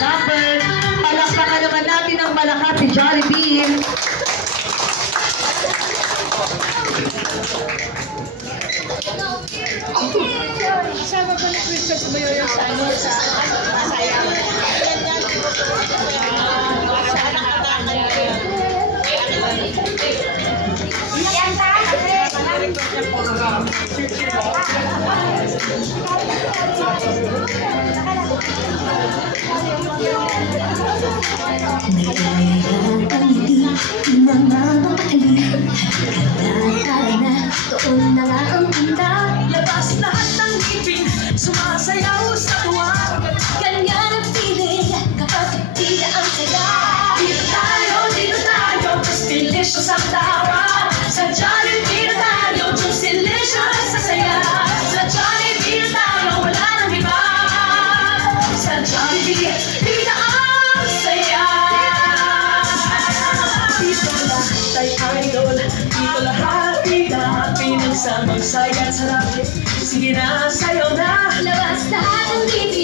photographer. Palakpakan naman natin ang malakas si Jollibee. Kasama ko ni Christmas mo yung sa ano sa masaya. Labas lahat ng ngipin, sumasayaw sa tuwa. Ganyan ang feeling kapag tila ang saya. Dito tayo, just delicious ang tawa. Sa Jollibee na tayo, just delicious sa saya. Sa Jollibee na tayo, wala nang iba. Sa Jollibee, dito ang saya. Dito lahat ay idol, dito lahat pinagsamang saya at sarap. Sige na, sayaw na. Labas lahat ng ngipin,